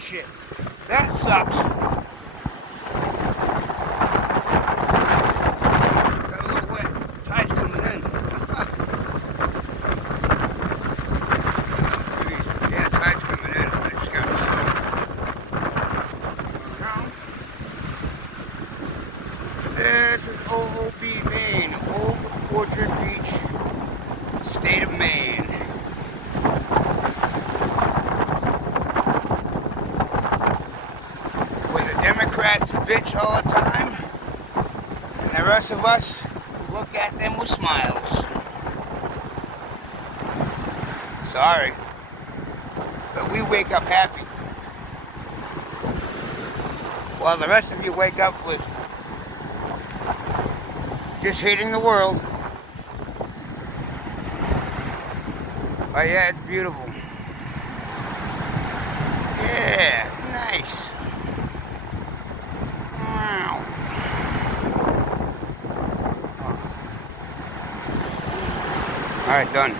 that shit. That sucks. Got a little wet. Tide's coming in. Yeah, tide's coming in. I just got soaked. This is OOB, Maine. Old Orchard Beach, state of Maine. Where the Democrats bitch all the time, and the rest of us look at them with smiles. Sorry, but we wake up happy, while the rest of you wake up with just hating the world. Oh yeah, it's beautiful. Yeah, nice. Wow. All right, done.